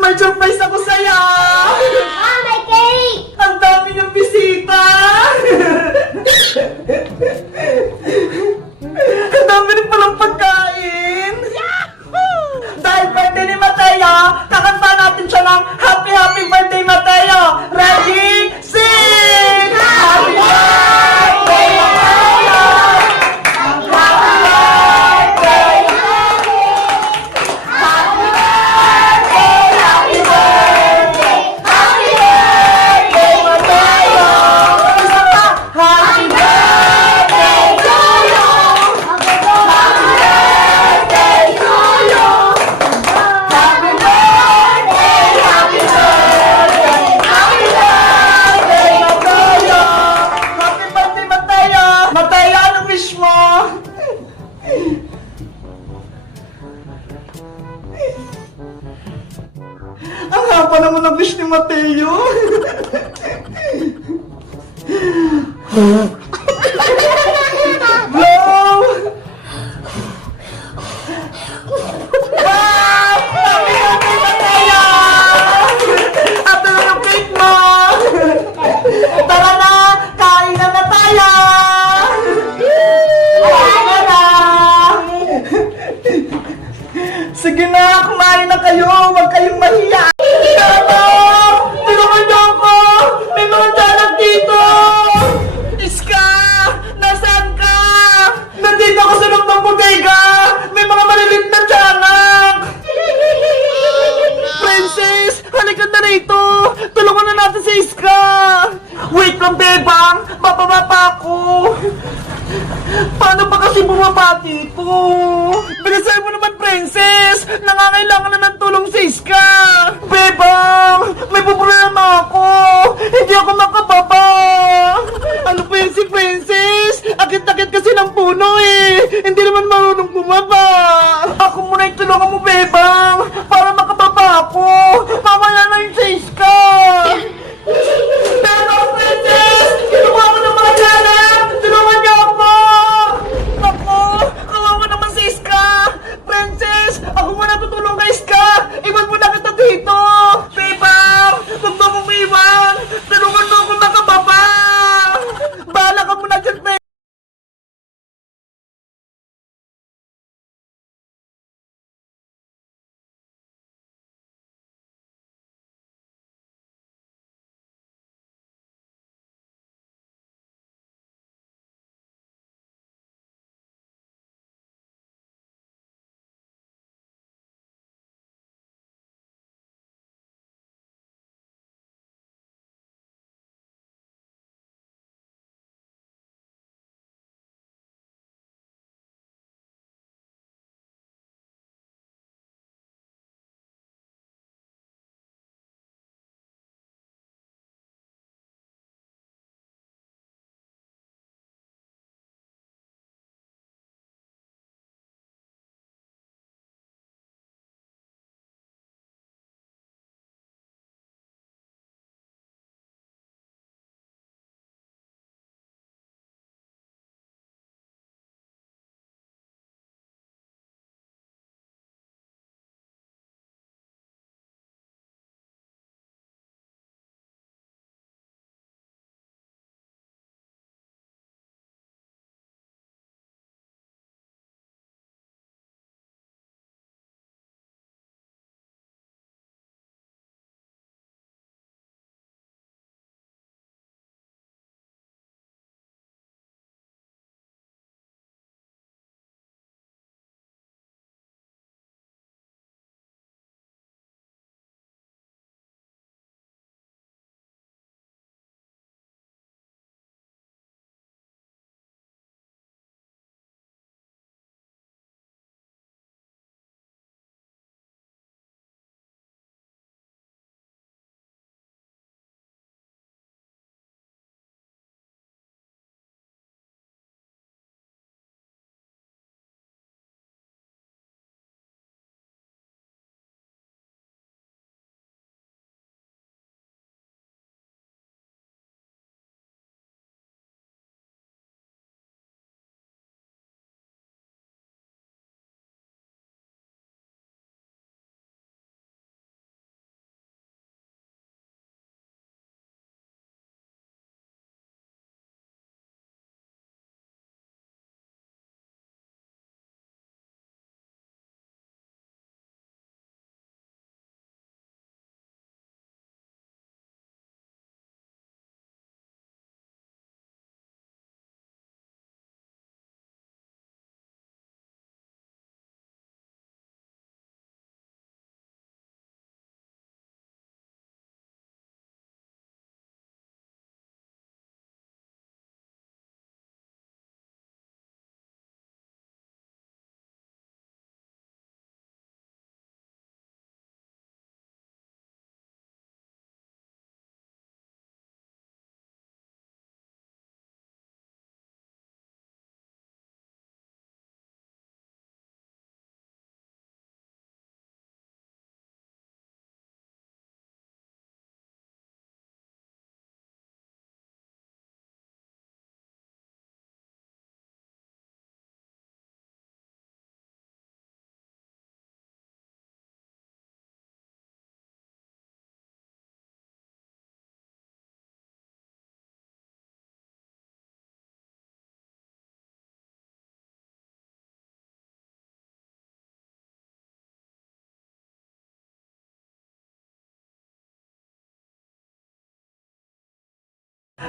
May surprise ako sa'yo! May cake! Ang dami ng bisita! Ang dami rin palang pagkain! Dahil birthday ni Mateo, kakanta natin siya ng Happy Happy Birthday Mateo! Ready? Sing! Happy birthday Mateo! Happy birthday! Happy birthday! Happy birthday! Happy birthday Mateo! Isa pa! Happy birthday to you! Happy birthday to you! Happy birthday! Happy birthday! Happy birthday Mateo! Happy birthday Mateo! Mateo, anong wish mo? Ang haba naman ang wish ni Mateo. Wow! Wow! Happy birthday, Mateo! Ito na yung cake mo! Tara na! Kain na tayo! Kain na! Sige na! Kumain na kayo! Huwag kayong mahiya! Tama! Tulungan niyo ako! May mga dalag dito! Iska! Nasaan ka? Nandito ako sa loob ng bodega! May mga malilit na tiyanak! Princess! Halika na rito! Tulungan na natin si Iska! Wait lang, Bebang! Bababa pa ako! Paano ba kasi bumaba dito? Bilisan mo naman, Princess! Nangangailangan na ng tulong si Iska! Bebang! May problema ako! Hindi ako makababa! Ano pa yun si Princess? Akit-akit kasi ng puno eh! Hindi naman marunong bumaba! Ako muna yung tulungan mo, Bebang! Para makababa ako! Mamaya na yun si Iska! Bebang, Princess! Kinuha ko ng mga dalang! Tulungan niyo ako! Ako! Kawawa naman si Iska! Princess! Ako muna tutulong kay Iska! Iwan mo na kita dito! Bebang! Huwag mo akong iwan! Tulungan mo ako makababa! Bahala ka muna dyan, Bebang!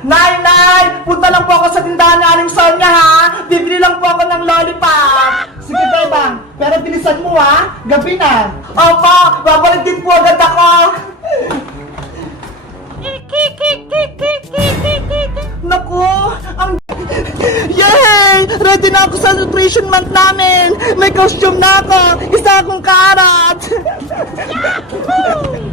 Nay! Punta lang po ako sa tindahan ni Aling Sonia, ha? Bibili lang po ako ng lollipop. Sige, Bebang. Pero bilisan mo, ha? Gabi na. Opo, babalik din po agad ako. Naku, ang... Yay! Ready na ako sa nutrition month namin! May costume na ako! Isa akong karat!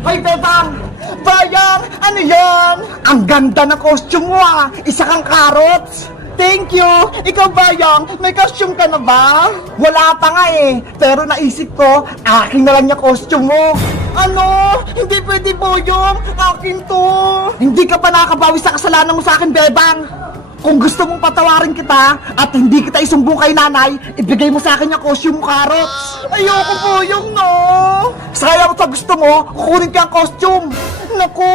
Hoy, Bebang! Bayang! Ano yan? Ang ganda ng costume mo, ah! Isa kang carrots! Thank you! Ikaw, Bayang, may costume ka na ba? Wala pa nga eh, pero naisip ko, akin na lang yung costume mo. Ano? Hindi pwede, Boyong! Akin to! Hindi ka pa nakabawi sa kasalanan mo sa akin, Bebang! Kung gusto mong patawarin kita at hindi kita isumbong kay nanay, ibigay mo sa akin yung costume mo, carrots. Ayoko, Boyong, no? Sayang sa gusto mo, kukunin ka ang costume. Naku,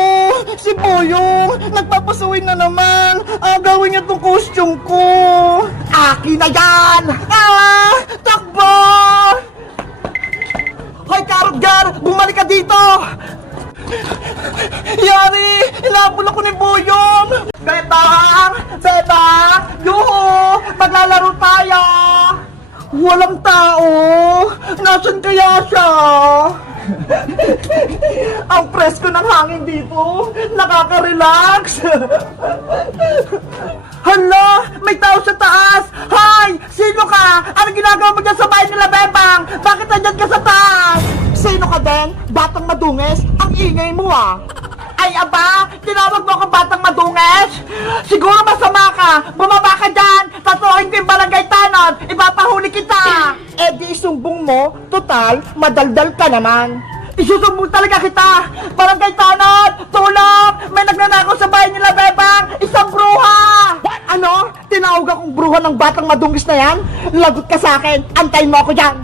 si Boyong, nagpapasuhin na naman. Agawin niya tong costume ko. Akin na yan! Takbo! Hoy, Carrot Girl, bumalik ka dito! Yari! Inabol ako ni Boyong! Bebang! Bebang! Yuhu! Maglalaro tayo! Walang tao! Nasaan kaya siya? Ang presko ng hangin dito! Nakaka-relax! Hala! May tao sa taas! Hay! Sino ka? Ano ginagawa mo dyan sa bahay nila, Bebang? Bakit nandyan ka sa taas? Sino ka din? Batang madunges? Ang ingay mo, ah! Ay, aba! Tinawag mo akong batang madunges? Siguro masama ka! Bumaba ka dyan! Tatuhin ko yung barangay tanod! Ipapahuli kita! Eh di isumbong mo, total, madaldal ka naman! Isusumbong talaga kita! Barangay tanod! Tulong! May nagnanakaw sa bahay nila, Bebang! Isang bruha! Ano? Tinawag akong bruha ng batang madungis na yan? Lagot ka sa akin! Antayin mo ako dyan!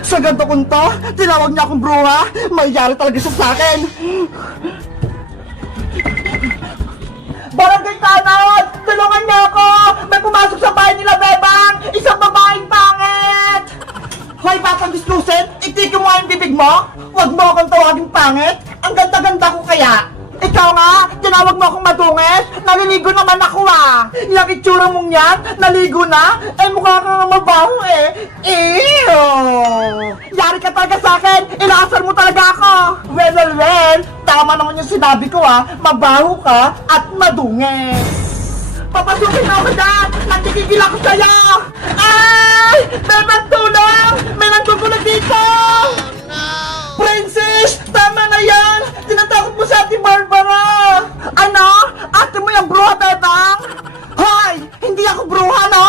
Sa ganito kong to, tinawag niya akong bruha, mayayari talaga siya sa akin. Barangay Tanod! Tulungan niyo ako! May pumasok sa bahay nila, Bebang! Isang babaeng pangit! Hoy, batang dislusin! Itigil mo yung bibig mo! Huwag mo akong tawaging pangit! Ang ganda-ganda ko kaya! Ikaw nga, tinawag mo akong madungis, naliligo naman ako, ah! Yung itsura mong yan, naligo na, eh mukha ka nga mabaho eh! Ew! Yari ka talaga sa akin, inaasar mo talaga ako! Well, tama naman yung sinabi ko, ah, mabaho ka at madungis! Papasukin na ako dyan! Nagkikigil ako sa'yo! Ay! Bebang tulong! May nanggugulo dito! Princess! Tama na yan! Tinatakot mo sa Ate Barbara! Ano? Ate mo yung bruha, Bebang? Hoy! Hindi ako bruha, no?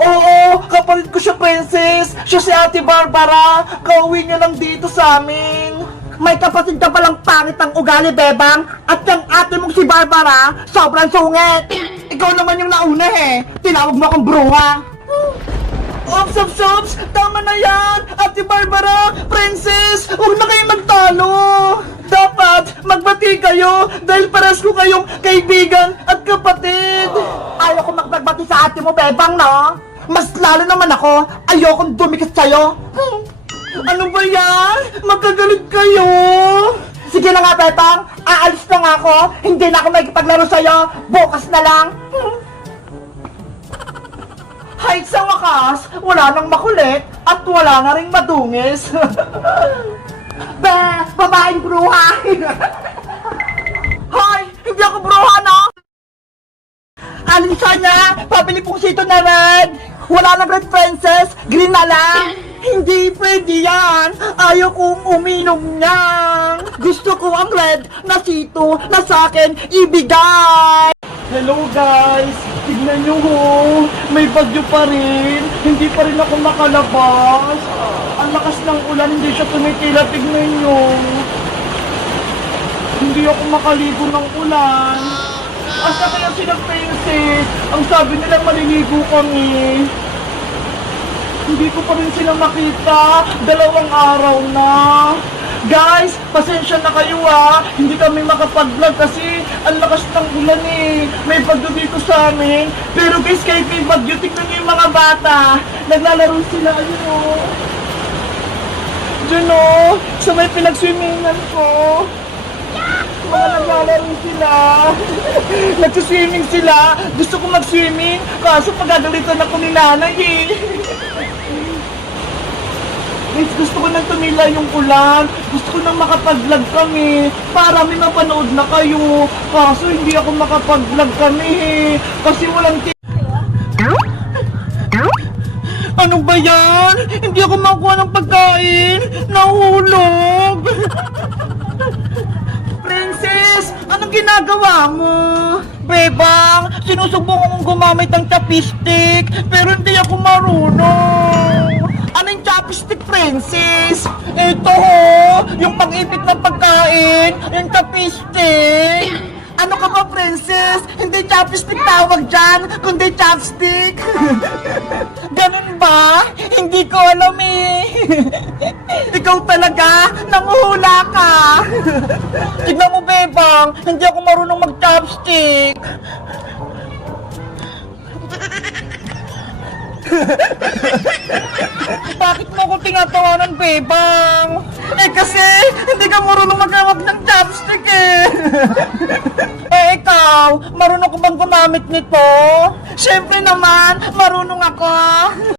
Oo! Kapalit ko siya, Princess! Siya si Ate Barbara! Kauwi niya lang dito sa amin! May kapatid ka palang pangit ang ugali, Bebang! At yung ate mong si Barbara, sobrang sungit! Ikaw naman yung nauna eh! Tinawag mo akong bruha! Ops! Tama na yan! Ate Barbara! Princess! Huwag na kayo magtalo! Dapat magbati kayo dahil pares ko kayong kaibigan at kapatid! Ayaw ko magbati sa ate mo, Bebang, no? Mas lalo naman ako! Ayokong dumikit sa'yo! Ano ba yan? Magkagalit kayo! Sige na nga, Bebang! Aalis na nga ako! Hindi na ako magkipaglaro sa'yo! Bukas na lang! Hay, sa wakas, wala nang makulit at wala na ring madungis. Babaeng bruha! Hoy, hindi ako bruha, no? Alin sana, pabili pong sito na red. Wala nang red, Princess, green na lang. Hindi pwede yan. Ayaw kong uminom niyan. Gusto ko ang red na sito na sa akin ibigay. Hello guys! Tignan nyo ho! May bagyo pa rin! Hindi pa rin ako makalabas! Ang lakas ng ulan, hindi siya tumitila. Tignan nyo! Hindi ako makaligo ng ulan! Asa kaya sila Princess? Ang sabi nila maliligo kami! Hindi ko pa rin sila makita! 2 araw na! Guys, pasensya na kayo ah. Hindi kami makapag-vlog kasi ang lakas ng ulan eh. May bagyo dito sa amin. Pero guys, kahit may bagyo, tignan niyo yung mga bata. Naglalaro sila, ayun o. Diyan o, sa may pinagswimmingan ko. mga naglalaro sila. Nagsiswimming sila. Gusto ko mag-swimming, kaso pagagalitan ako ni nanay eh. Guys, gusto ko nang tumila yung ulan. Gusto ko nang makapag-vlog kami para may mapanood na kayo. Kaso hindi ako makapag-vlog kami eh. Kasi walang Ano ba yan? Hindi ako makuha ng pagkain. Nahulog. Princess, anong ginagawa mo? Bebang, sinusubukan kong gumamit ng chopstick, pero hindi ako marunong. Anong chopstick, Princess? Ito ho, yung pag-ipit ng pagkain, yung chopstick. Ano ka ba, Princess? Hindi chopstick tawag dyan, kundi chopstick. Ganun ba? Hindi ko alam eh. Ikaw talaga, nanguhula ka. Tignan mo, Bebang, hindi ako marunong mag-chopstick. Bakit mo ko tinatawanan, Bebang? Eh kasi, hindi ka marunong maghawak ng chopstick eh. Eh ikaw, marunong ko bang gumamit nito? Siyempre naman, marunong ako.